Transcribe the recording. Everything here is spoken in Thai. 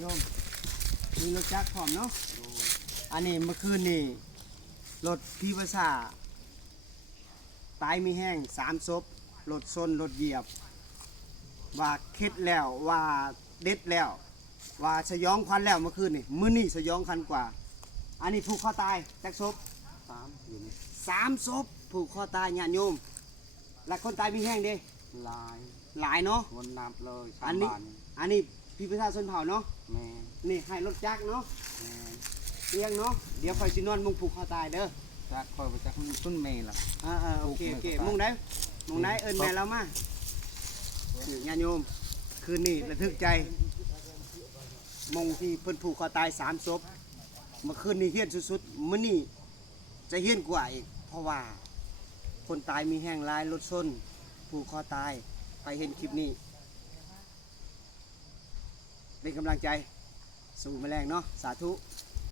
โยมมีรถจักรพร้อมเนาะอันนี้เมื่อคืนนี่รถพี่ภาษาตายมีแห้ง3 ศพรถชนรถเหยียบว่าเคล็ดแล้วว่าเด็ดแล้วว่าสยองขวัญแล้วเมื่อคืนนี่มื้อนี้สยองขวัญกว่าอันนี้ผูกคอตายจักศพ 3อยู่นี่ 3 ศพผูกคอตายญาติโยมและคนตายมีแห้งเด้ ลาย หลายเนาะ วนน้ำเลย อัน 3 นี้ บาท อันนี้พี่ประชาชนเผ่าเนาะ แม่ นี่ให้รถจักรเนาะ แม่ เตียงเนาะเดี๋ยวคอยสินอนมุงผูกคอตายเด้อ จักคอยไปจักต้นเมย์ล่ะ โอเคมุงได้มุงได้เอิ้นแม่เรามานี่ญาติโยมคืนนี้ระทึกใจมงที่เพิ่นผูกคอตาย3 ศพเมื่อคืนนี้เฮี้ยนสุดๆมื้อนี้จะเฮี้ยนกว่าอีกเพราะว่าคนตายมีแห้งหลายรถชนผูกคอตายไปเห็นคลิปนี้เป็นกำลังใจสู้แมลงเนาะสาธุ